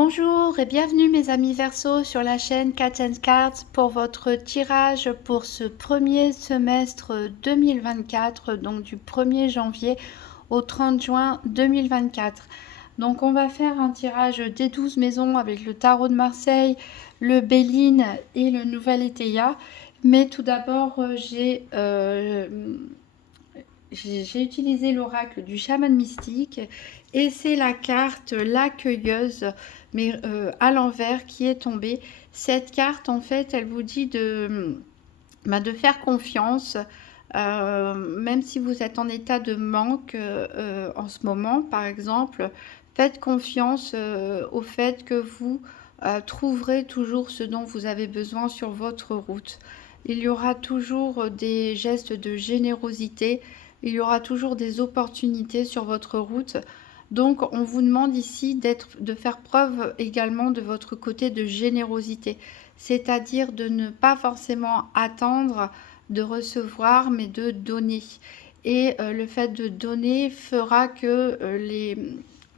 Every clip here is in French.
Bonjour et bienvenue mes amis Verseau sur la chaîne Cat and Cards pour votre tirage pour ce premier semestre 2024, donc du 1er janvier au 30 juin 2024. Donc on va faire un tirage des 12 maisons avec le tarot de Marseille, le Béline et le Nouvel Éteia. Mais tout d'abord j'ai utilisé l'oracle du chaman mystique et c'est la carte l'accueilleuse mais à l'envers qui est tombée. Cette carte en fait elle vous dit de faire confiance même si vous êtes en état de manque en ce moment par exemple. Faites confiance au fait que vous trouverez toujours ce dont vous avez besoin sur votre route. Il y aura toujours des gestes de générosité, il y aura toujours des opportunités sur votre route. Donc on vous demande ici de faire preuve également de votre côté de générosité, c'est-à-dire de ne pas forcément attendre de recevoir, mais de donner. Et le fait de donner fera que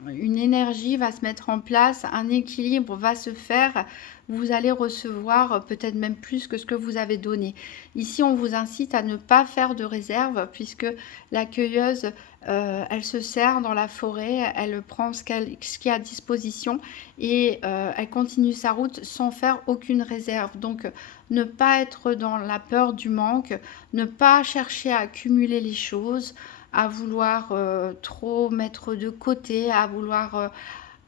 une énergie va se mettre en place, un équilibre va se faire, vous allez recevoir peut-être même plus que ce que vous avez donné. Ici, on vous incite à ne pas faire de réserve puisque l'accueilleuse, elle se sert dans la forêt, elle prend ce qu'il y a à disposition et elle continue sa route sans faire aucune réserve. Donc, ne pas être dans la peur du manque, ne pas chercher à accumuler les choses, à vouloir trop mettre de côté, à vouloir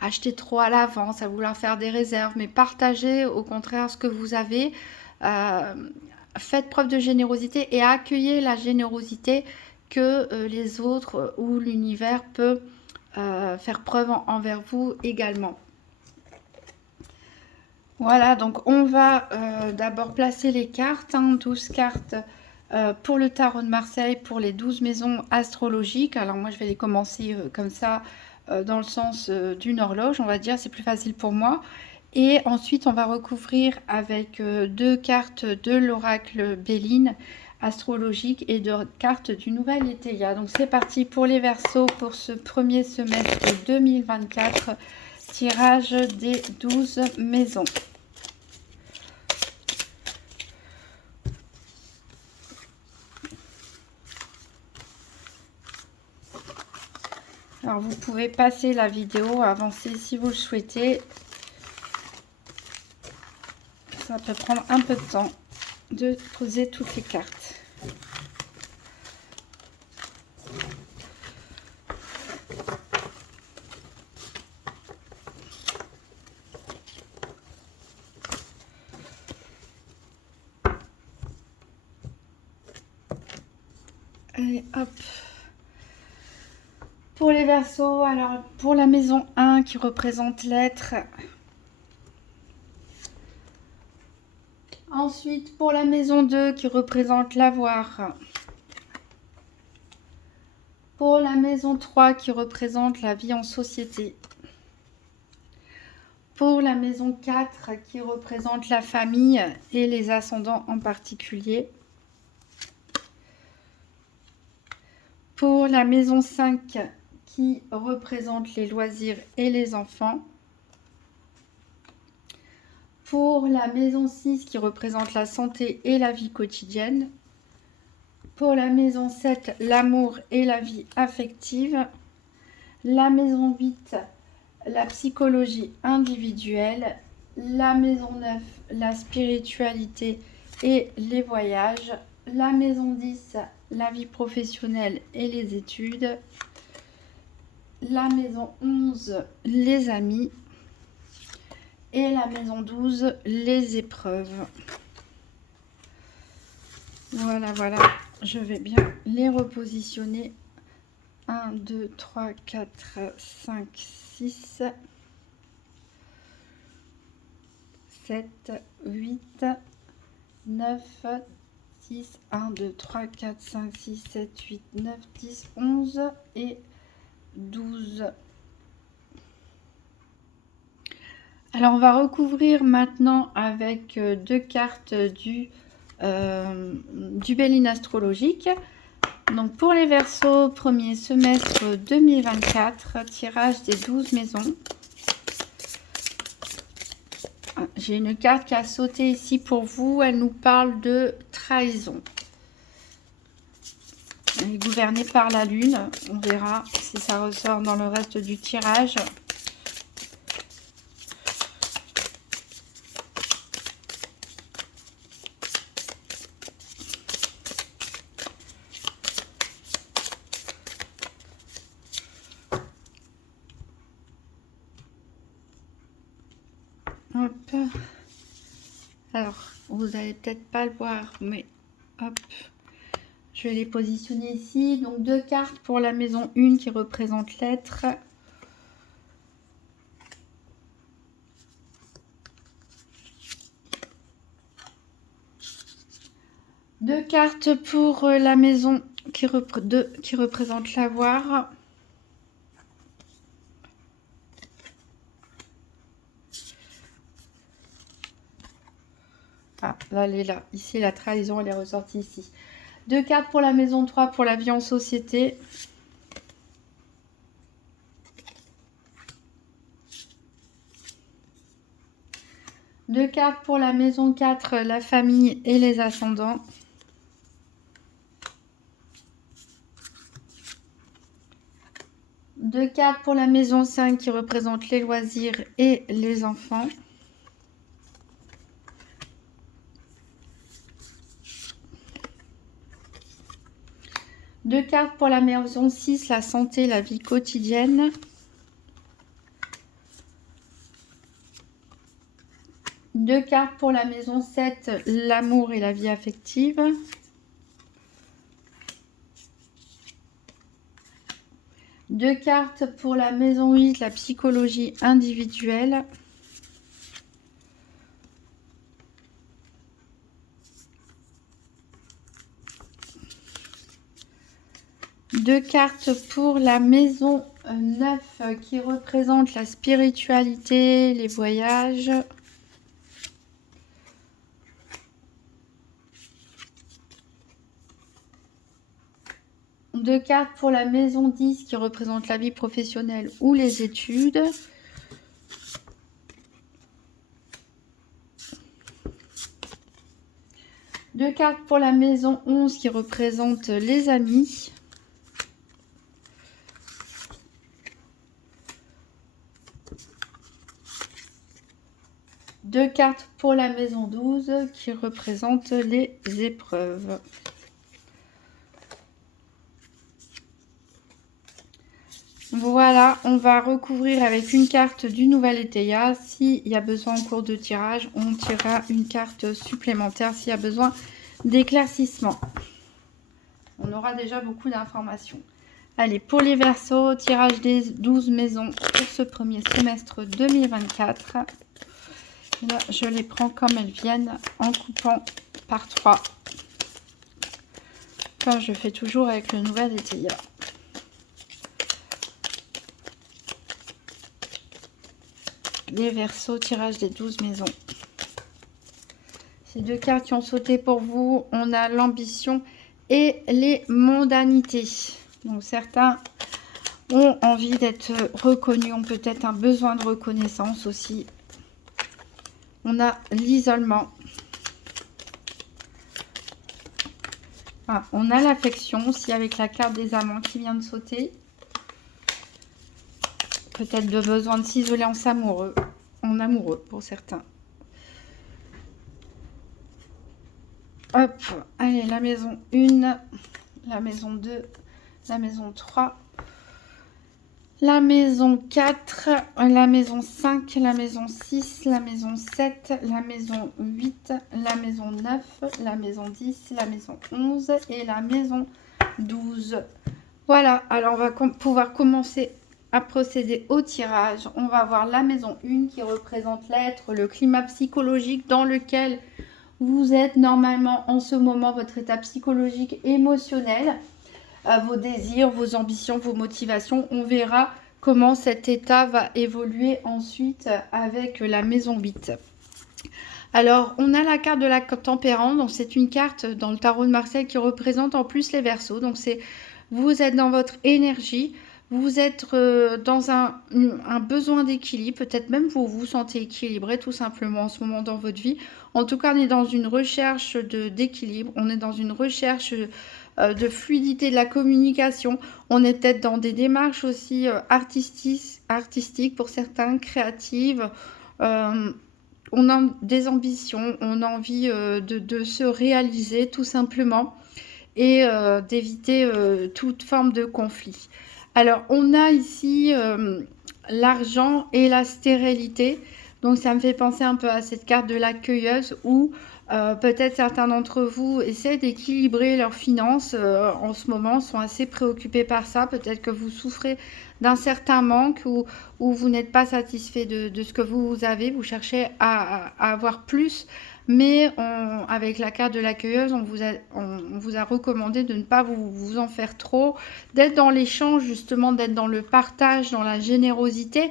acheter trop à l'avance, à vouloir faire des réserves, mais partagez au contraire ce que vous avez. Euh, Faites preuve de générosité et accueillez la générosité que les autres ou l'univers peut faire preuve envers vous également. Voilà, donc on va d'abord placer les cartes, 12 cartes pour le tarot de Marseille, pour les 12 maisons astrologiques. Alors moi je vais les commencer comme ça, dans le sens d'une horloge, on va dire, c'est plus facile pour moi. Et ensuite on va recouvrir avec deux cartes de l'oracle Béline astrologique et deux cartes du Nouvel Éteia. Donc c'est parti pour les Verseaux pour ce premier semestre 2024, tirage des 12 maisons. Alors vous pouvez passer la vidéo, avancer si vous le souhaitez. Ça peut prendre un peu de temps de poser toutes les cartes. Allez, hop. Pour les Verseaux, alors pour la maison 1 qui représente l'être. Ensuite, pour la maison 2 qui représente l'avoir. Pour la maison 3 qui représente la vie en société. Pour la maison 4 qui représente la famille et les ascendants en particulier. Pour la maison 5 qui représente les loisirs et les enfants. Pour la maison 6 qui représente la santé et la vie quotidienne. Pour la maison 7, l'amour et la vie affective. La maison 8, la psychologie individuelle. La maison 9, la spiritualité et les voyages. La maison 10, la vie professionnelle et les études. La maison 11, les amis. Et la maison 12, les épreuves. Voilà, voilà. Je vais bien les repositionner. 1, 2, 3, 4, 5, 6, 7, 8, 9, 10, 1, 2, 3, 4, 5, 6, 7, 8, 9, 10, 11 et 12. Alors on va recouvrir maintenant avec deux cartes du Béline astrologique. Donc pour les Verseaux, premier semestre 2024, tirage des 12 maisons. j'ai une carte qui a sauté ici pour vous. Elle nous parle de trahison. Elle est gouvernée par la lune. On verra si ça ressort dans le reste du tirage. Hop. Alors, vous n'allez peut-être pas le voir, mais hop. Je vais les positionner ici. Donc, 2 cartes pour la maison 1 qui représente l'être. Deux cartes pour la maison qui représente l'avoir. Ah, là, elle est là. Ici, la trahison, elle est ressortie ici. 2 cartes pour la maison 3 pour la vie en société. Deux cartes pour la maison 4, la famille et les ascendants. Deux cartes pour la maison 5 qui représente les loisirs et les enfants. Deux cartes pour la maison 6, la santé, la vie quotidienne. Deux cartes pour la maison 7, l'amour et la vie affective. Deux cartes pour la maison 8, la psychologie individuelle. Deux cartes pour la maison 9 qui représente la spiritualité, les voyages. Deux cartes pour la maison 10 qui représente la vie professionnelle ou les études. Deux cartes pour la maison 11 qui représente les amis. Deux cartes pour la maison 12 qui représente les épreuves. Voilà, on va recouvrir avec une carte du Nouvel Éteia. S'il y a besoin en cours de tirage, on tirera une carte supplémentaire s'il y a besoin d'éclaircissement. On aura déjà beaucoup d'informations. Allez, pour les Verseaux, tirage des 12 maisons pour ce premier semestre 2024. Là, je les prends comme elles viennent en coupant par 3. Comme je fais toujours avec le Nouvel Éteia. Les Verseaux, tirage des 12 maisons. Ces deux cartes qui ont sauté pour vous, on a l'ambition et les mondanités. Donc certains ont envie d'être reconnus, ont peut-être un besoin de reconnaissance aussi. On a l'isolement. Ah, on a l'affection aussi avec la carte des amants qui vient de sauter. Peut-être de besoin de s'isoler en amoureux pour certains. Hop, allez, la maison 1, la maison 2, la maison 3, la maison 4, la maison 5, la maison 6, la maison 7, la maison 8, la maison 9, la maison 10, la maison 11 et la maison 12. Voilà, alors on va pouvoir commencer à procéder au tirage. On va voir la maison 1 qui représente l'être, le climat psychologique dans lequel vous êtes normalement en ce moment, votre état psychologique, émotionnel, vos désirs, vos ambitions, vos motivations. On verra comment cet état va évoluer ensuite avec la maison 8. Alors, on a la carte de la tempérance. Donc, c'est une carte dans le tarot de Marseille qui représente en plus les Verseaux. Donc, c'est vous êtes dans votre énergie. Vous êtes dans un besoin d'équilibre, peut-être même vous vous sentez équilibré tout simplement en ce moment dans votre vie. En tout cas, on est dans une recherche d'équilibre, on est dans une recherche de fluidité de la communication. On est peut-être dans des démarches aussi artistiques pour certains, créatives. Euh, on a des ambitions, on a envie de se réaliser tout simplement et d'éviter toute forme de conflit. Alors, on a ici l'argent et la stérilité. Donc, ça me fait penser un peu à cette carte de l'accueilleuse où peut-être certains d'entre vous essaient d'équilibrer leurs finances en ce moment, sont assez préoccupés par ça. Peut-être que vous souffrez d'un certain manque ou vous n'êtes pas satisfait de ce que vous avez. Vous cherchez à avoir plus. Mais avec la carte de l'accueilleuse, on vous a recommandé de ne pas vous en faire trop, d'être dans l'échange justement, d'être dans le partage, dans la générosité.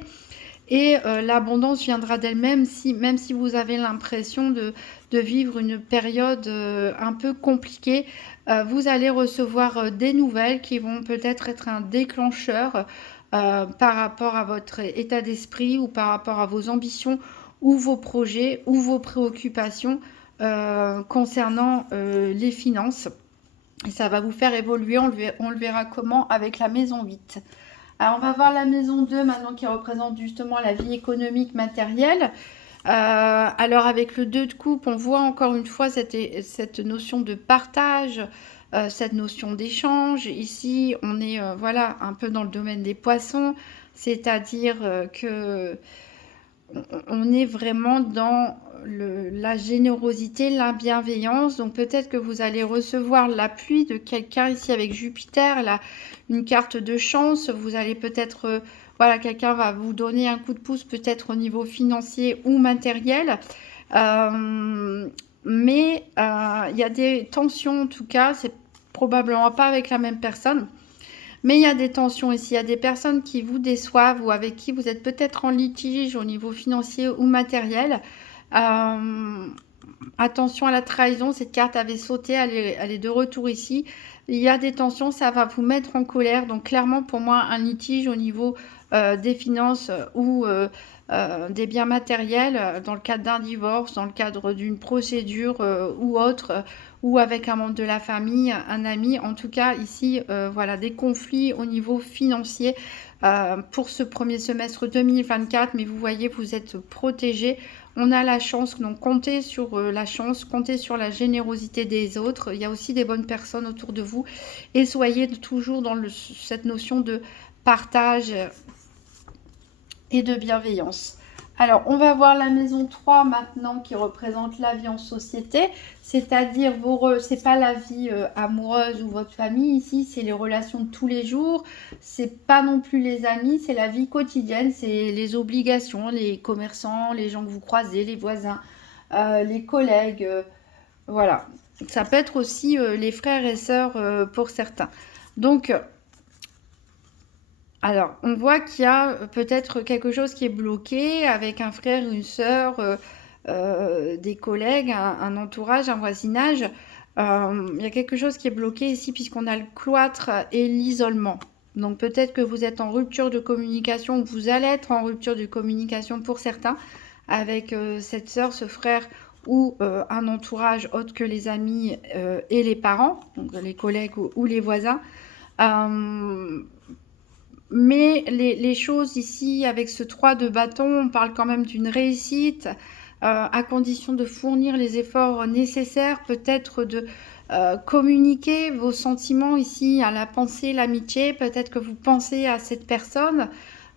Et l'abondance viendra d'elle-même, même si vous avez l'impression de vivre une période un peu compliquée, vous allez recevoir des nouvelles qui vont peut-être être un déclencheur par rapport à votre état d'esprit ou par rapport à vos ambitions ou vos projets ou vos préoccupations concernant les finances. Et ça va vous faire évoluer, on le verra comment avec la maison 8. Alors, on va voir la maison 2 maintenant qui représente justement la vie économique matérielle. Alors avec le 2 de coupe, on voit encore une fois cette notion de partage, cette notion d'échange. Ici, on est voilà, un peu dans le domaine des poissons, c'est-à-dire que on est vraiment dans la générosité, la bienveillance. Donc peut-être que vous allez recevoir l'appui de quelqu'un ici avec Jupiter, là, une carte de chance. Vous allez peut-être, voilà, quelqu'un va vous donner un coup de pouce, peut-être au niveau financier ou matériel. Mais il y a des tensions en tout cas, c'est probablement pas avec la même personne. Mais il y a des tensions ici, il y a des personnes qui vous déçoivent ou avec qui vous êtes peut-être en litige au niveau financier ou matériel. Euh, Attention à la trahison, cette carte avait sauté, elle est de retour ici. Il y a des tensions, ça va vous mettre en colère. Donc clairement pour moi, un litige au niveau des finances ou des biens matériels, dans le cadre d'un divorce, dans le cadre d'une procédure ou autre, ou avec un membre de la famille, un ami. En tout cas, ici, voilà, des conflits au niveau financier pour ce premier semestre 2024. Mais vous voyez, vous êtes protégés. On a la chance, donc comptez sur la chance, comptez sur la générosité des autres. Il y a aussi des bonnes personnes autour de vous. Et soyez toujours dans cette notion de partage et de bienveillance. Alors, on va voir la maison 3 maintenant qui représente la vie en société, c'est-à-dire c'est pas la vie amoureuse ou votre famille ici, c'est les relations de tous les jours, c'est pas non plus les amis, c'est la vie quotidienne, c'est les obligations, les commerçants, les gens que vous croisez, les voisins, les collègues, voilà. Ça peut être aussi les frères et sœurs pour certains. Donc, alors, on voit qu'il y a peut-être quelque chose qui est bloqué avec un frère, une sœur, des collègues, un entourage, un voisinage. Il y a quelque chose qui est bloqué ici puisqu'on a le cloître et l'isolement. Donc peut-être que vous êtes en rupture de communication ou vous allez être en rupture de communication pour certains avec cette sœur, ce frère ou un entourage autre que les amis et les parents, donc les collègues ou les voisins. Mais les choses ici, avec ce 3 de bâton, on parle quand même d'une réussite, à condition de fournir les efforts nécessaires, peut-être de communiquer vos sentiments ici à la pensée, l'amitié, peut-être que vous pensez à cette personne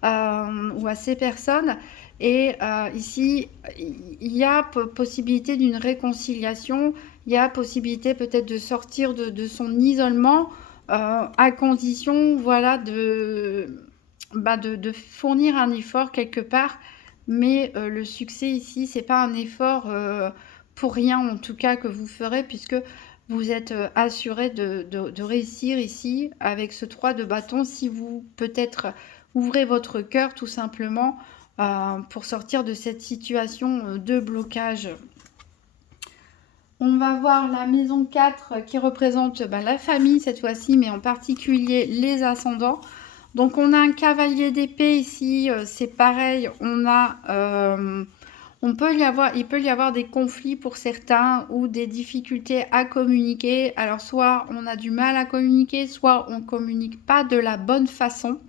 ou à ces personnes. Et ici, il y a possibilité d'une réconciliation, il y a possibilité peut-être de sortir de son isolement à condition, voilà, de fournir un effort quelque part. Mais le succès ici, c'est pas un effort pour rien, en tout cas, que vous ferez, puisque vous êtes assuré de réussir ici avec ce 3 de bâton si vous peut-être ouvrez votre cœur tout simplement pour sortir de cette situation de blocage. On va voir la maison 4 qui représente la famille cette fois-ci, mais en particulier les ascendants. Donc on a un cavalier d'épée ici, c'est pareil, il peut y avoir des conflits pour certains ou des difficultés à communiquer. Alors soit on a du mal à communiquer, soit on communique pas de la bonne façon.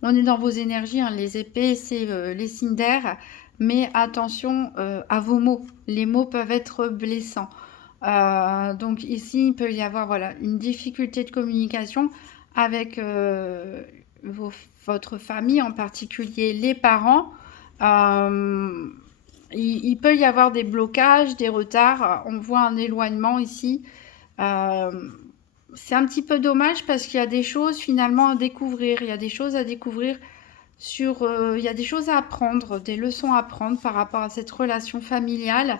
On est dans vos énergies, hein, les épées, c'est les signes d'air, mais attention à vos mots. Les mots peuvent être blessants. Donc ici, il peut y avoir voilà, une difficulté de communication avec votre famille, en particulier les parents. Euh, il peut y avoir des blocages, des retards. On voit un éloignement ici. Euh, c'est un petit peu dommage parce qu'il y a des choses finalement à découvrir. Il y a des choses à découvrir il y a des choses à apprendre, des leçons à apprendre par rapport à cette relation familiale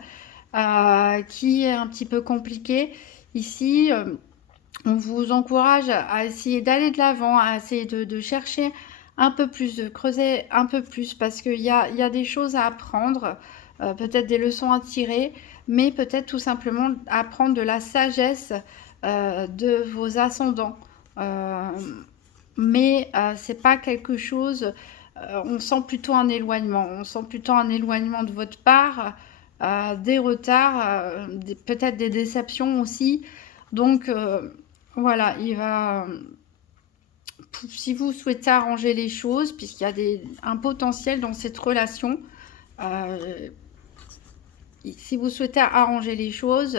qui est un petit peu compliquée. Ici, on vous encourage à essayer d'aller de l'avant, à essayer de chercher un peu plus, de creuser un peu plus parce il y a des choses à apprendre, peut-être des leçons à tirer, mais peut-être tout simplement apprendre de la sagesse de vos ascendants. Euh, mais c'est pas quelque chose. On sent plutôt un éloignement. On sent plutôt un éloignement de votre part, des retards, peut-être des déceptions aussi. Donc voilà, si vous souhaitez arranger les choses, puisqu'il y a un potentiel dans cette relation, euh, si vous souhaitez arranger les choses,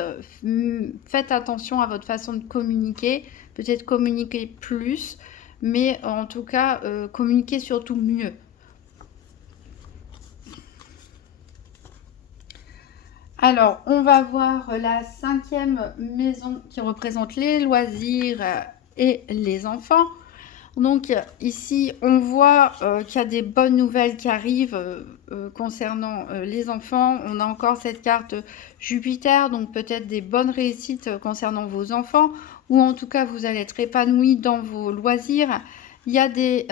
faites attention à votre façon de communiquer. Peut-être communiquer plus, mais en tout cas, communiquer surtout mieux. Alors, on va voir la 5e maison qui représente les loisirs et les enfants. Donc ici, on voit qu'il y a des bonnes nouvelles qui arrivent concernant les enfants. On a encore cette carte Jupiter, donc peut-être des bonnes réussites concernant vos enfants, ou en tout cas, vous allez être épanoui dans vos loisirs. Il y a des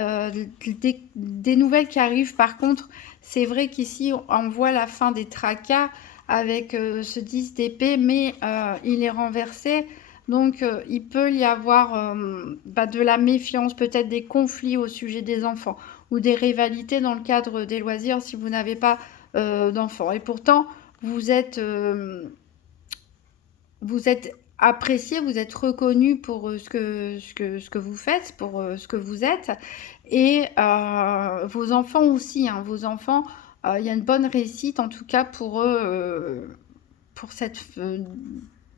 nouvelles qui arrivent. Par contre, c'est vrai qu'ici, on voit la fin des tracas avec ce 10 d'épée, mais il est renversé. Donc, il peut y avoir de la méfiance, peut-être des conflits au sujet des enfants ou des rivalités dans le cadre des loisirs si vous n'avez pas d'enfants. Et pourtant, vous êtes, euh, vous êtes apprécié, vous êtes reconnu pour ce que vous faites, pour ce que vous êtes. Et vos enfants aussi, hein, vos enfants, il y a une bonne réussite en tout cas pour eux, pour cette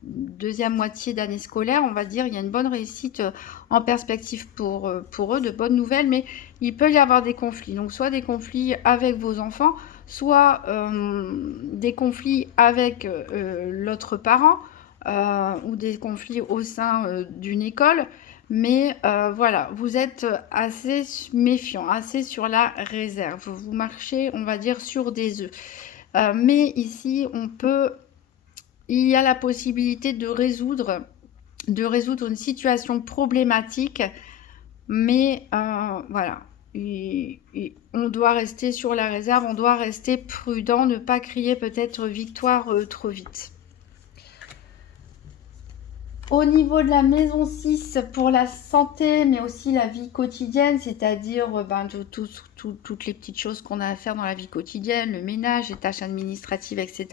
deuxième moitié d'année scolaire, on va dire, il y a une bonne réussite en perspective pour eux, de bonnes nouvelles, mais il peut y avoir des conflits. Donc soit des conflits avec vos enfants, soit des conflits avec l'autre parent, ou des conflits au sein d'une école. Mais voilà, vous êtes assez méfiant, assez sur la réserve. Vous marchez, on va dire, sur des œufs. Mais ici, il y a la possibilité de résoudre une situation problématique, mais voilà, on doit rester sur la réserve, on doit rester prudent, ne pas crier peut-être victoire trop vite. Au niveau de la maison 6, pour la santé, mais aussi la vie quotidienne, c'est-à-dire toutes les petites choses qu'on a à faire dans la vie quotidienne, le ménage, les tâches administratives, etc.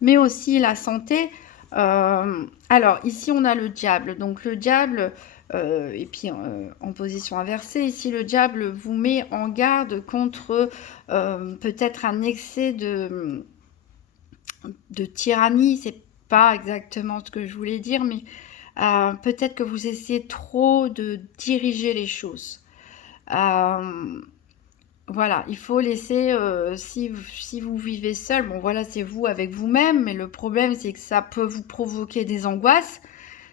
Mais aussi la santé. Alors, ici, on a le diable. Donc, le diable, et puis en position inversée, ici, le diable vous met en garde contre peut-être un excès de tyrannie. C'est pas exactement ce que je voulais dire, mais peut-être que vous essayez trop de diriger les choses. Voilà, il faut laisser, si vous vivez seul, bon voilà, c'est vous avec vous-même, mais le problème c'est que ça peut vous provoquer des angoisses.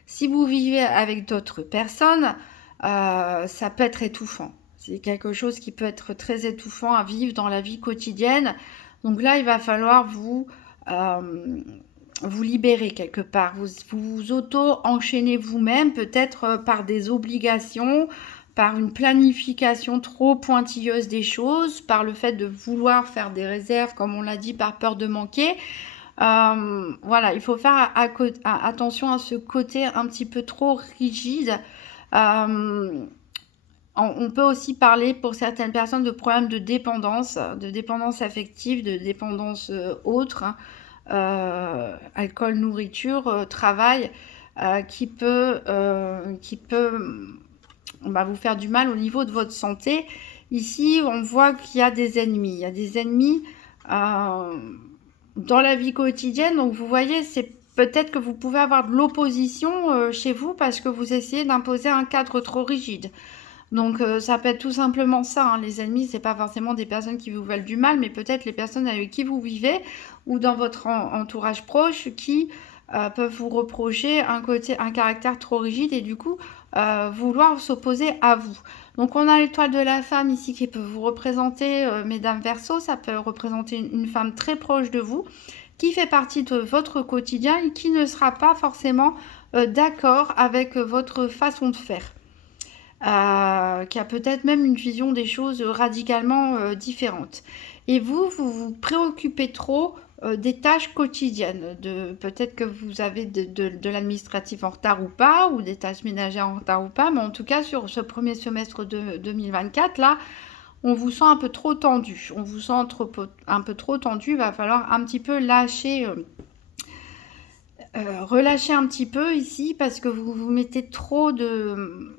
Si vous vivez avec d'autres personnes, ça peut être étouffant. C'est quelque chose qui peut être très étouffant à vivre dans la vie quotidienne. Donc là, il va falloir vous libérer quelque part. Vous auto-enchaînez vous-même, peut-être par des obligations, par une planification trop pointilleuse des choses, par le fait de vouloir faire des réserves, comme on l'a dit, par peur de manquer. Voilà, il faut faire attention à ce côté un petit peu trop rigide. On peut aussi parler pour certaines personnes de problèmes de dépendance affective, de dépendance autre, hein, alcool, nourriture, travail, qui peut vous faire du mal au niveau de votre santé. Ici, on voit qu'il y a des ennemis. Il y a des ennemis dans la vie quotidienne. Donc, vous voyez, c'est peut-être que vous pouvez avoir de l'opposition chez vous parce que vous essayez d'imposer un cadre trop rigide. Donc, ça peut être tout simplement ça, hein. Les ennemis, c'est pas forcément des personnes qui vous veulent du mal, mais peut-être les personnes avec qui vous vivez ou dans votre entourage proche qui peuvent vous reprocher un caractère trop rigide et du coup vouloir s'opposer à vous. Donc, on a l'étoile de la femme ici qui peut vous représenter, mesdames Verseau, ça peut représenter une femme très proche de vous, qui fait partie de votre quotidien et qui ne sera pas forcément d'accord avec votre façon de faire. Qui a peut-être même une vision des choses radicalement différentes. Et vous vous préoccupez trop des tâches quotidiennes. Peut-être que vous avez de l'administratif en retard ou pas, ou des tâches ménagères en retard ou pas, mais en tout cas, sur ce premier semestre de 2024, là, on vous sent un peu trop tendu. On vous sent un peu trop tendu. Il va falloir un petit peu relâcher un petit peu ici, parce que vous vous mettez trop de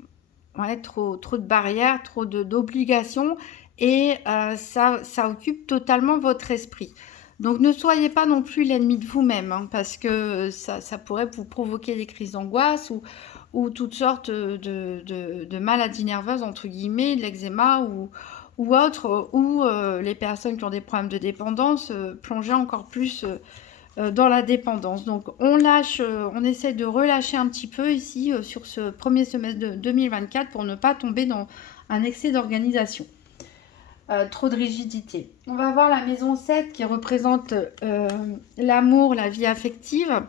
barrières, trop d'obligations et ça occupe totalement votre esprit. Donc ne soyez pas non plus l'ennemi de vous-même, hein, parce que ça pourrait vous provoquer des crises d'angoisse ou toutes sortes de maladies nerveuses, entre guillemets, de l'eczéma ou autre, ou les personnes qui ont des problèmes de dépendance plonger encore plus dans la dépendance. Donc on lâche, on essaie de relâcher un petit peu ici sur ce premier semestre de 2024 pour ne pas tomber dans un excès d'organisation. Trop de rigidité. On va voir la maison 7 qui représente l'amour, la vie affective.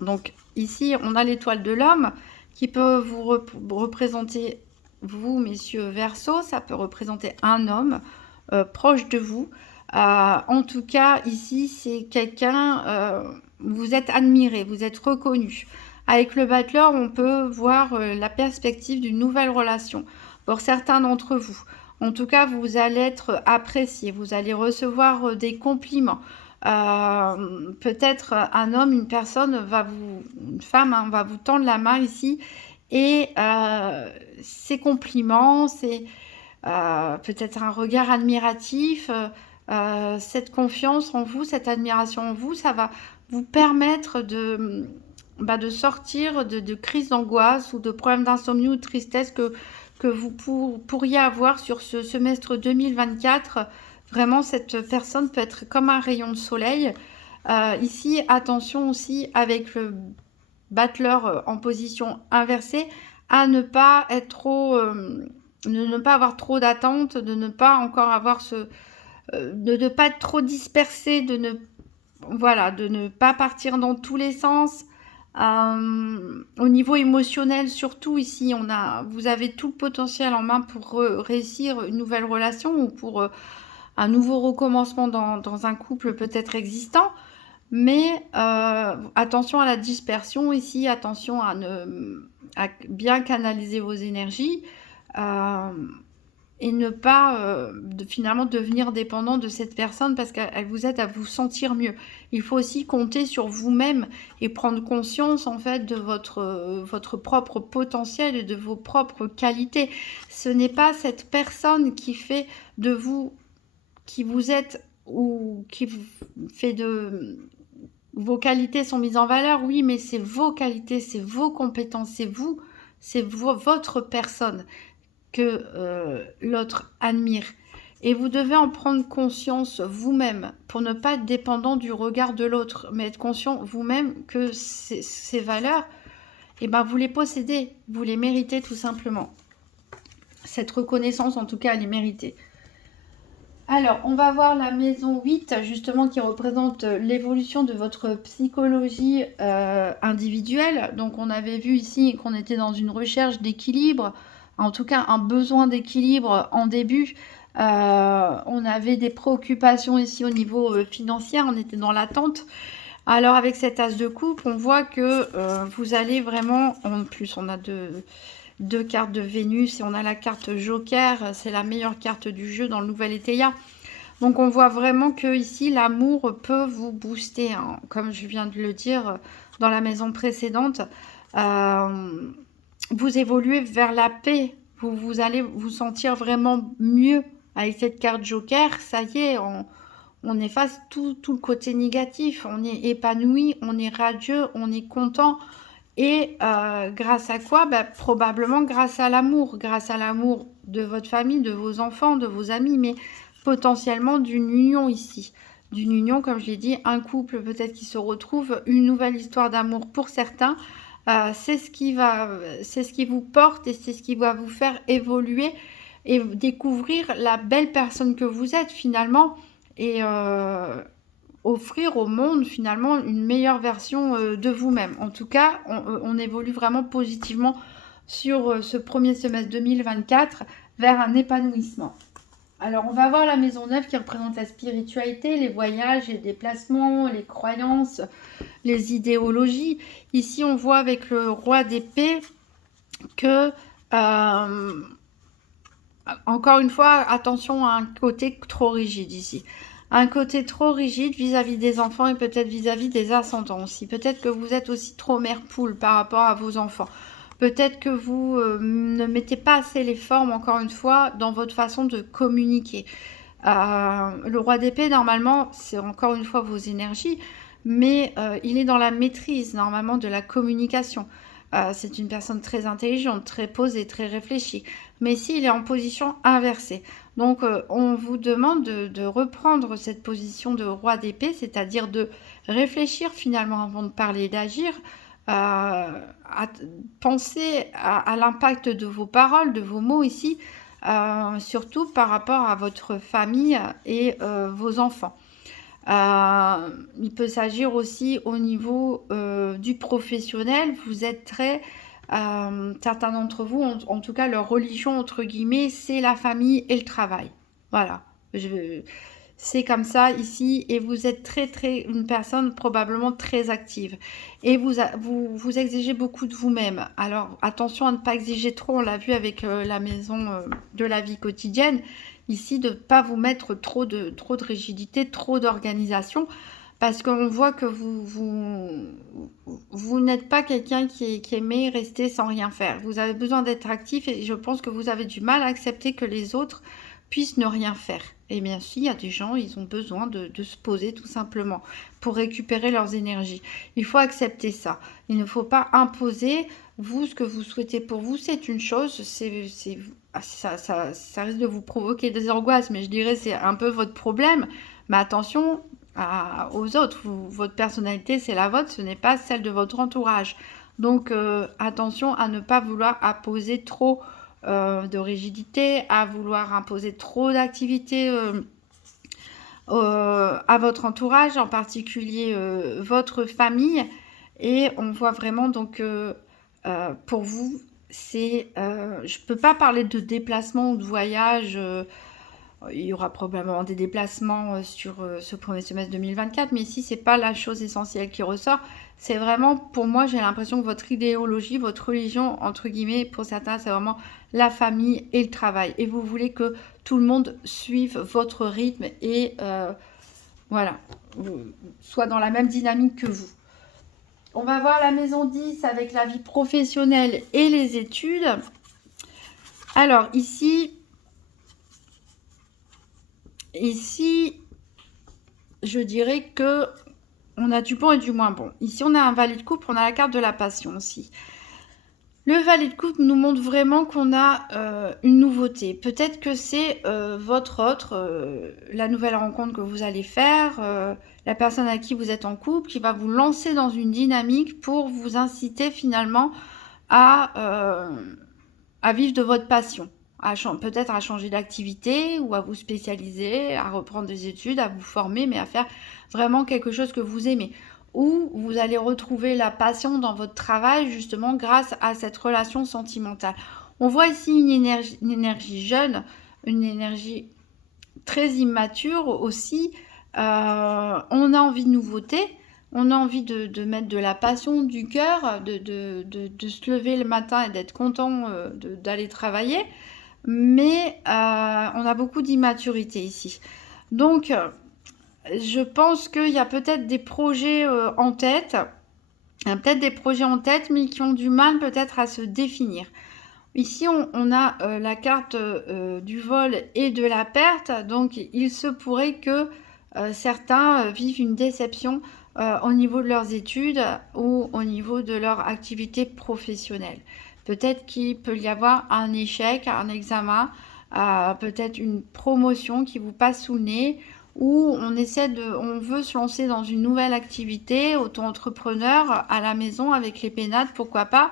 Donc ici on a l'étoile de l'homme qui peut vous représenter, vous messieurs Verseau, ça peut représenter un homme proche de vous. En tout cas, ici, c'est quelqu'un, vous êtes admiré, vous êtes reconnu. Avec le battleur, on peut voir la perspective d'une nouvelle relation pour certains d'entre vous. En tout cas, vous allez être apprécié, vous allez recevoir des compliments. Peut-être un homme, une personne une femme, hein, va vous tendre la main ici et ces compliments, c'est peut-être un regard admiratif. Cette confiance en vous, cette admiration en vous, ça va vous permettre de sortir de crises d'angoisse ou de problèmes d'insomnie ou de tristesse que vous pourriez avoir sur ce semestre 2024. Vraiment, cette personne peut être comme un rayon de soleil. Ici, attention aussi avec le battleur en position inversée à ne pas être trop... de ne pas avoir trop d'attentes, de ne pas encore avoir de ne pas être trop dispersé, de ne pas partir dans tous les sens. Au niveau émotionnel, surtout ici, vous avez tout le potentiel en main pour réussir une nouvelle relation ou pour un nouveau recommencement dans un couple peut-être existant. Mais attention à la dispersion ici, attention à bien canaliser vos énergies. Et ne pas finalement devenir dépendant de cette personne parce qu'elle vous aide à vous sentir mieux. Il faut aussi compter sur vous-même et prendre conscience en fait de votre propre potentiel et de vos propres qualités. Ce n'est pas cette personne qui fait de vous qui vous êtes ou qui fait de vos qualités sont mises en valeur, oui, mais c'est vos qualités, c'est vos compétences, c'est votre personne que l'autre admire. Et vous devez en prendre conscience vous-même pour ne pas être dépendant du regard de l'autre, mais être conscient vous-même que ces valeurs, vous les possédez, vous les méritez tout simplement. Cette reconnaissance, en tout cas, elle est méritée. Alors, on va voir la maison 8, justement, qui représente l'évolution de votre psychologie individuelle. Donc, on avait vu ici qu'on était dans une recherche d'équilibre, en tout cas un besoin d'équilibre en début. On avait des préoccupations ici au niveau financier, on était dans l'attente. Alors, avec cet as de coupe, on voit que vous allez vraiment... En plus, on a 2 cartes de Vénus et on a la carte Joker, c'est la meilleure carte du jeu dans le nouvel Étéia. Donc on voit vraiment que ici l'amour peut vous booster, hein, comme je viens de le dire dans la maison précédente. Vous évoluez vers la paix, vous allez vous sentir vraiment mieux avec cette carte Joker. Ça y est, on efface tout le côté négatif, on est épanoui, on est radieux, on est content. Et grâce à quoi? Probablement grâce à l'amour de votre famille, de vos enfants, de vos amis, mais potentiellement d'une union ici. D'une union, comme je l'ai dit, un couple peut-être qui se retrouve, une nouvelle histoire d'amour pour certains. C'est ce qui vous porte et c'est ce qui va vous faire évoluer et découvrir la belle personne que vous êtes finalement et offrir au monde finalement une meilleure version de vous-même. En tout cas, on évolue vraiment positivement sur ce premier semestre 2024 vers un épanouissement. Alors, on va voir la maison 9 qui représente la spiritualité, les voyages, les déplacements, les croyances, les idéologies. Ici, on voit avec le roi d'épée que, encore une fois, attention à un côté trop rigide ici. Un côté trop rigide vis-à-vis des enfants et peut-être vis-à-vis des ascendants aussi. Peut-être que vous êtes aussi trop mère poule par rapport à vos enfants. Peut-être que vous ne mettez pas assez les formes, encore une fois, dans votre façon de communiquer. Le roi d'épée, normalement, c'est encore une fois vos énergies, mais il est dans la maîtrise, normalement, de la communication. C'est une personne très intelligente, très posée, très réfléchie. Mais ici, il est en position inversée. Donc, on vous demande de reprendre cette position de roi d'épée, c'est-à-dire de réfléchir finalement avant de parler et d'agir, à penser à l'impact de vos paroles, de vos mots ici, surtout par rapport à votre famille et vos enfants. Il peut s'agir aussi au niveau du professionnel. Vous êtes très... certains d'entre vous, en tout cas, leur religion, entre guillemets, c'est la famille et le travail. Voilà. C'est comme ça ici et vous êtes une personne probablement très active et vous exigez beaucoup de vous-même. Alors attention à ne pas exiger trop, on l'a vu avec la maison de la vie quotidienne, ici de ne pas vous mettre trop de rigidité, trop d'organisation parce qu'on voit que vous n'êtes pas quelqu'un qui aimait rester sans rien faire. Vous avez besoin d'être actif et je pense que vous avez du mal à accepter que les autres puissent ne rien faire. Et bien sûr, il y a des gens, ils ont besoin de se poser tout simplement pour récupérer leurs énergies. Il faut accepter ça. Il ne faut pas imposer. Vous, ce que vous souhaitez pour vous, c'est une chose. Ça risque de vous provoquer des angoisses, mais je dirais c'est un peu votre problème. Mais attention aux autres. Votre personnalité, c'est la vôtre, ce n'est pas celle de votre entourage. Donc, attention à ne pas vouloir imposer trop de rigidité, à vouloir imposer trop d'activités à votre entourage, en particulier votre famille. Et on voit vraiment donc pour vous, je ne peux pas parler de déplacement ou de voyage. Il y aura probablement des déplacements sur ce premier semestre 2024, mais ici, ce n'est pas la chose essentielle qui ressort. C'est vraiment, pour moi, j'ai l'impression que votre idéologie, votre religion, entre guillemets, pour certains, c'est vraiment la famille et le travail. Et vous voulez que tout le monde suive votre rythme et voilà, soit dans la même dynamique que vous. On va voir la maison 10 avec la vie professionnelle et les études. Alors, ici, je dirais que on a du bon et du moins bon. Ici, on a un valet de coupe, on a la carte de la passion aussi. Le valet de coupe nous montre vraiment qu'on a une nouveauté. Peut-être que c'est la nouvelle rencontre que vous allez faire, la personne à qui vous êtes en couple, qui va vous lancer dans une dynamique pour vous inciter finalement à vivre de votre passion. Peut-être à changer d'activité ou à vous spécialiser, à reprendre des études, à vous former, mais à faire vraiment quelque chose que vous aimez. Ou vous allez retrouver la passion dans votre travail justement grâce à cette relation sentimentale. On voit ici une énergie jeune, une énergie très immature aussi. On a envie de nouveauté, On a envie de mettre de la passion, du cœur, de se lever le matin et d'être content d'aller travailler. Mais on a beaucoup d'immaturité ici. Donc, je pense qu'il y a peut-être des projets en tête. Il y a peut-être des projets en tête, mais qui ont du mal peut-être à se définir. Ici, on a la carte du vol et de la perte. Donc, il se pourrait que certains vivent une déception au niveau de leurs études ou au niveau de leur activité professionnelle. Peut-être qu'il peut y avoir un échec, un examen, peut-être une promotion qui vous passe sous le nez, ou on veut se lancer dans une nouvelle activité, auto-entrepreneur à la maison avec les pénates, pourquoi pas.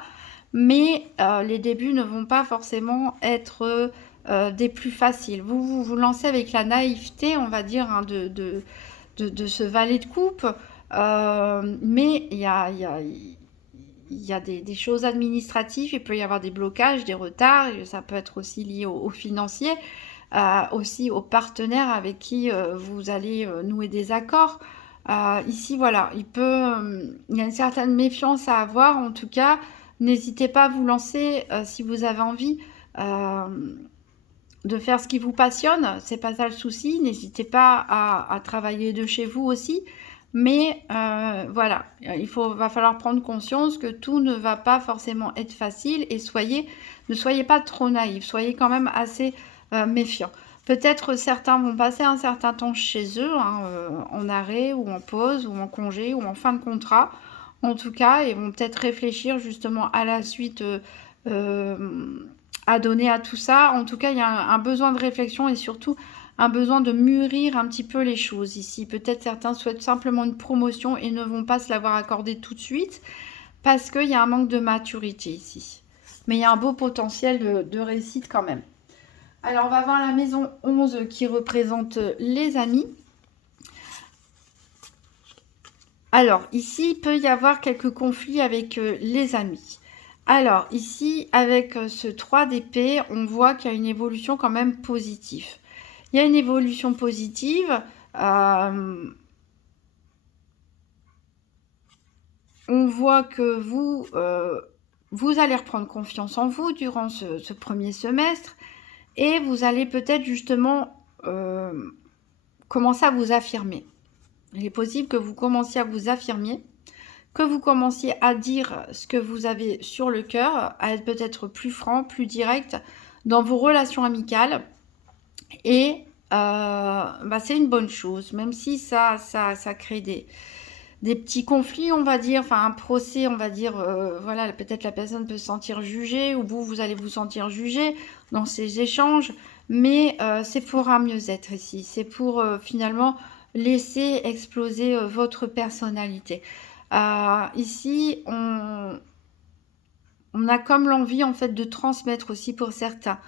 Mais les débuts ne vont pas forcément être des plus faciles. Vous lancez avec la naïveté, on va dire, hein, de ce valet de coupe, mais il y a des choses administratives, il peut y avoir des blocages, des retards, ça peut être aussi lié au financier, aussi aux partenaires avec qui vous allez nouer des accords. Ici, voilà, il y a une certaine méfiance à avoir, en tout cas. N'hésitez pas à vous lancer si vous avez envie de faire ce qui vous passionne, c'est pas ça le souci. N'hésitez pas à travailler de chez vous aussi. Mais voilà, va falloir prendre conscience que tout ne va pas forcément être facile et ne soyez pas trop naïfs, soyez quand même assez méfiants. Peut-être certains vont passer un certain temps chez eux, hein, en arrêt ou en pause ou en congé ou en fin de contrat. En tout cas, ils vont peut-être réfléchir justement à la suite à donner à tout ça. En tout cas, il y a un besoin de réflexion et surtout un besoin de mûrir un petit peu les choses ici. Peut-être certains souhaitent simplement une promotion et ne vont pas se l'avoir accordée tout de suite parce qu'il y a un manque de maturité ici. Mais il y a un beau potentiel de réussite quand même. Alors, on va voir la maison 11 qui représente les amis. Alors, ici, il peut y avoir quelques conflits avec les amis. Alors, ici, avec ce 3 d'épée, on voit qu'il y a une évolution quand même positive. Il y a une évolution positive. On voit que vous allez reprendre confiance en vous durant ce premier semestre et vous allez peut-être justement commencer à vous affirmer. Il est possible que vous commenciez à vous affirmer, que vous commenciez à dire ce que vous avez sur le cœur, à être peut-être plus franc, plus direct dans vos relations amicales. Et c'est une bonne chose, même si ça crée des petits conflits, on va dire, enfin un procès, on va dire, voilà, peut-être la personne peut se sentir jugée, ou vous allez vous sentir jugé dans ces échanges, mais c'est pour un mieux-être ici, c'est pour finalement laisser exploser votre personnalité. Ici, on a comme l'envie en fait de transmettre aussi pour certains.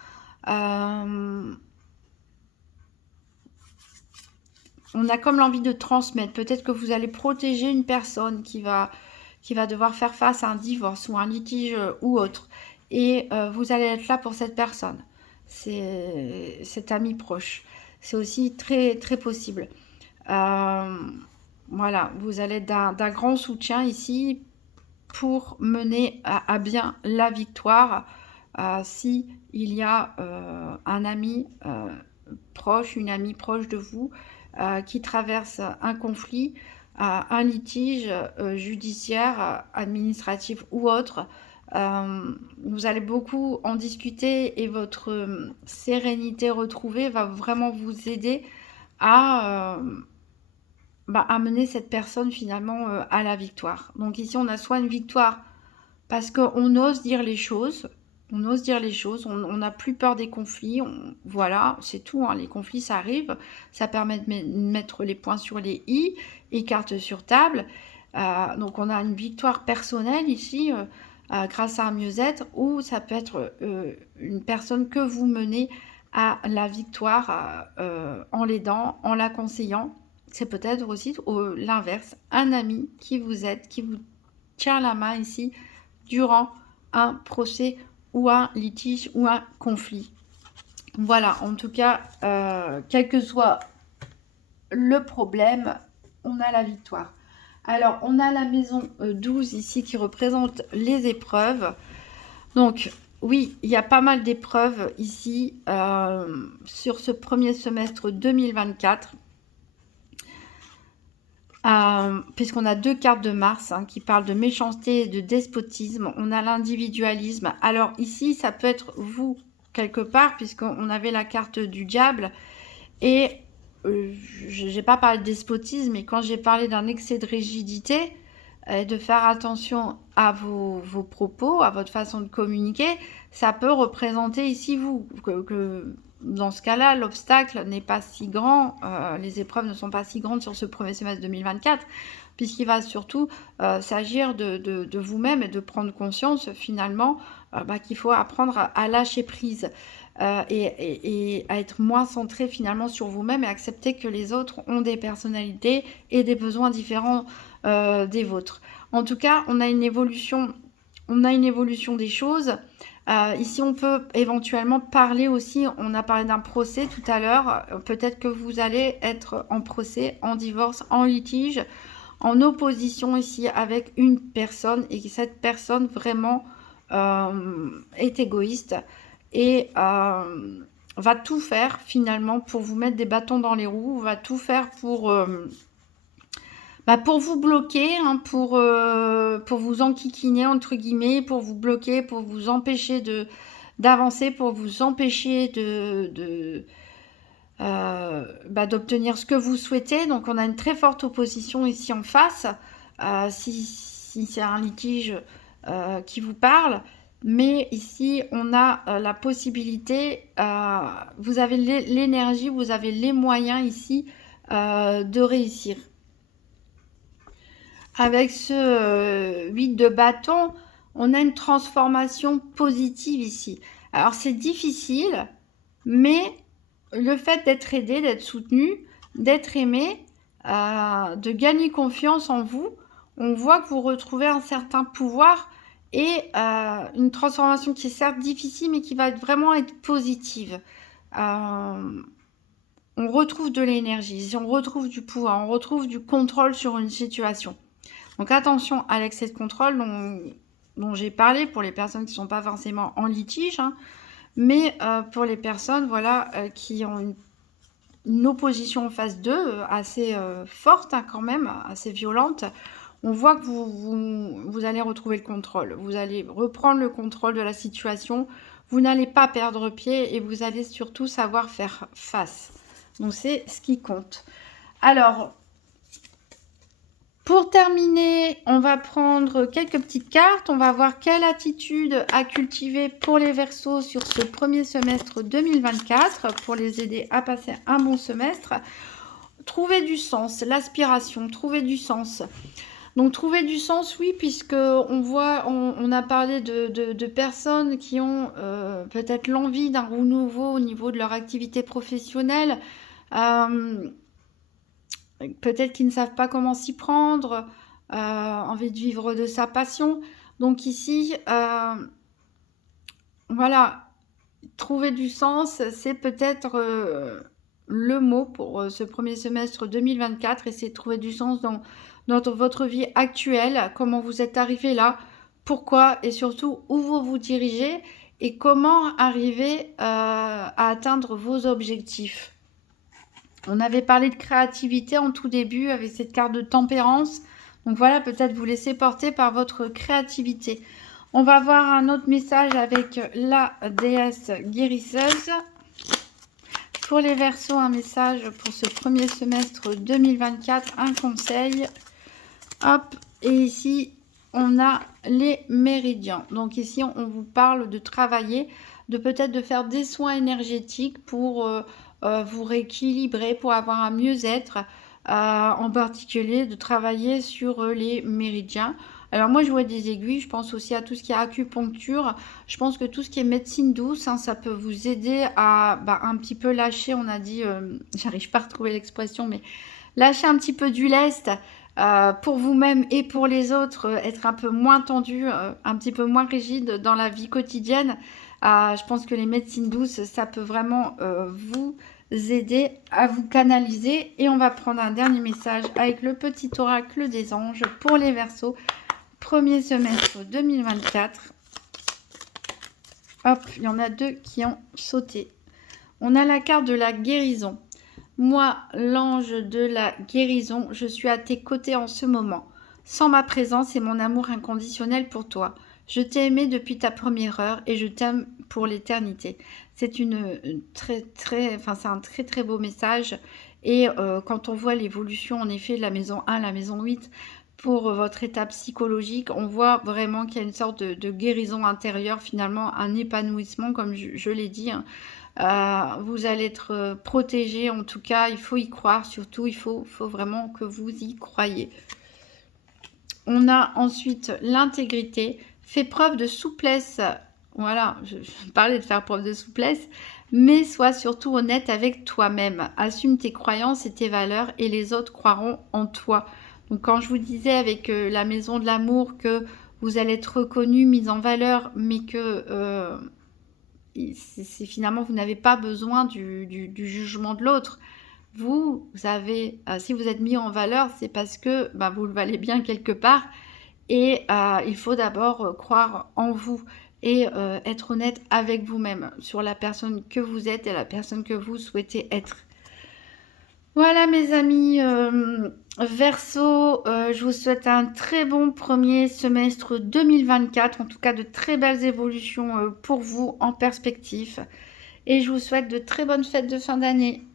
On a comme l'envie de transmettre. Peut-être que vous allez protéger une personne qui va devoir faire face à un divorce ou un litige ou autre. Et vous allez être là pour cette personne. C'est cet ami proche. C'est aussi très, très possible. Voilà, vous allez être d'un grand soutien ici pour mener à bien la victoire. Si il y a un ami proche, une amie proche de vous qui traverse un conflit, un litige judiciaire, administratif ou autre, vous allez beaucoup en discuter et votre sérénité retrouvée va vraiment vous aider à amener cette personne finalement à la victoire. Donc ici, on a soit une victoire parce qu'on ose dire les choses, on n'a plus peur des conflits, voilà, c'est tout, hein, les conflits ça arrive, ça permet de mettre les points sur les i et cartes sur table. Donc on a une victoire personnelle ici grâce à un mieux-être, ou ça peut être une personne que vous menez à la victoire en l'aidant, en la conseillant. C'est peut-être aussi l'inverse, un ami qui vous aide, qui vous tient la main ici durant un procès ou un litige ou un conflit. Voilà, en tout cas, quel que soit le problème, on a la victoire. Alors, on a la maison 12 ici qui représente les épreuves. Donc, oui, il y a pas mal d'épreuves ici sur ce premier semestre 2024. Puisqu'on a 2 cartes de Mars qui parlent de méchanceté et de despotisme. On a l'individualisme. Alors ici, ça peut être vous, quelque part, puisqu'on avait la carte du diable. Et je n'ai pas parlé de despotisme, mais quand j'ai parlé d'un excès de rigidité, de faire attention à vos propos, à votre façon de communiquer, ça peut représenter ici vous, que dans ce cas-là, l'obstacle n'est pas si grand, les épreuves ne sont pas si grandes sur ce premier semestre 2024, puisqu'il va surtout s'agir de vous-même et de prendre conscience finalement qu'il faut apprendre à lâcher prise. Et à être moins centré finalement sur vous-même et accepter que les autres ont des personnalités et des besoins différents des vôtres. En tout cas, on a une évolution des choses. Ici, on peut éventuellement parler aussi, on a parlé d'un procès tout à l'heure, peut-être que vous allez être en procès, en divorce, en litige, en opposition ici avec une personne et que cette personne vraiment est égoïste et va tout faire finalement pour vous mettre des bâtons dans les roues, va tout faire pour vous bloquer, pour vous enquiquiner entre guillemets, pour vous bloquer, pour vous empêcher d'avancer, pour vous empêcher d'obtenir ce que vous souhaitez. Donc on a une très forte opposition ici en face, si c'est un litige qui vous parle. Mais ici, on a la possibilité, vous avez l'énergie, vous avez les moyens ici de réussir. Avec ce 8 de bâton, on a une transformation positive ici. Alors c'est difficile, mais le fait d'être aidé, d'être soutenu, d'être aimé, de gagner confiance en vous, on voit que vous retrouvez un certain pouvoir et une transformation qui est certes difficile, mais qui va vraiment être positive. On retrouve de l'énergie, on retrouve du pouvoir, on retrouve du contrôle sur une situation. Donc attention à l'excès de contrôle dont j'ai parlé pour les personnes qui ne sont pas forcément en litige, mais pour les personnes qui ont une opposition en face d'eux assez forte quand même, assez violente, on voit que vous allez retrouver le contrôle. Vous allez reprendre le contrôle de la situation. Vous n'allez pas perdre pied et vous allez surtout savoir faire face. Donc c'est ce qui compte. Alors, pour terminer, on va prendre quelques petites cartes. On va voir quelle attitude à cultiver pour les Verseaux sur ce premier semestre 2024 pour les aider à passer un bon semestre. Trouver du sens, l'aspiration, trouver du sens. Donc trouver du sens, oui, puisque on a parlé de personnes qui ont peut-être l'envie d'un renouveau au niveau de leur activité professionnelle. Peut-être qu'ils ne savent pas comment s'y prendre, envie de vivre de sa passion. Donc ici, voilà, trouver du sens, c'est peut-être le mot pour ce premier semestre 2024. Essayer de trouver du sens dans votre vie actuelle, comment vous êtes arrivé là, pourquoi et surtout où vous vous dirigez et comment arriver à atteindre vos objectifs. On avait parlé de créativité en tout début avec cette carte de tempérance. Donc voilà, peut-être vous laisser porter par votre créativité. On va voir un autre message avec la déesse guérisseuse. Pour les Verseaux, un message pour ce premier semestre 2024, un conseil. Hop, et ici, on a les méridiens. Donc ici, on vous parle de travailler, de peut-être de faire des soins énergétiques pour vous rééquilibrer, pour avoir un mieux-être, en particulier de travailler sur les méridiens. Alors moi je vois des aiguilles, je pense aussi à tout ce qui est acupuncture, je pense que tout ce qui est médecine douce, ça peut vous aider à un petit peu lâcher, on a dit, j'arrive pas à retrouver l'expression, mais lâcher un petit peu du lest pour vous-même et pour les autres, être un peu moins tendu, un petit peu moins rigide dans la vie quotidienne. Je pense que les médecines douces, ça peut vraiment vous aider, à vous canaliser. Et on va prendre un dernier message avec le petit oracle des anges pour les Verseaux. Premier semestre 2024. Hop, il y en a 2 qui ont sauté. On a la carte de la guérison. Moi, l'ange de la guérison, je suis à tes côtés en ce moment. Sans ma présence et mon amour inconditionnel pour toi. Je t'ai aimé depuis ta première heure et je t'aime pour l'éternité. C'est c'est un très très beau message. Et quand on voit l'évolution en effet de la maison 1 à la maison 8, pour votre état psychologique, on voit vraiment qu'il y a une sorte de guérison intérieure, finalement un épanouissement, comme je l'ai dit, hein. Vous allez être protégé, en tout cas, il faut y croire, surtout, il faut vraiment que vous y croyez. On a ensuite l'intégrité, fais preuve de souplesse, voilà, je parlais de faire preuve de souplesse, mais sois surtout honnête avec toi-même, assume tes croyances et tes valeurs et les autres croiront en toi. Donc quand je vous disais avec la maison de l'amour que vous allez être reconnu, mise en valeur, mais que c'est finalement, vous n'avez pas besoin du jugement de l'autre. Vous avez, si vous êtes mis en valeur, c'est parce que vous le valez bien quelque part. Et il faut d'abord croire en vous et être honnête avec vous-même sur la personne que vous êtes et la personne que vous souhaitez être. Voilà mes amis Verseau, je vous souhaite un très bon premier semestre 2024, en tout cas de très belles évolutions pour vous en perspective. Et je vous souhaite de très bonnes fêtes de fin d'année.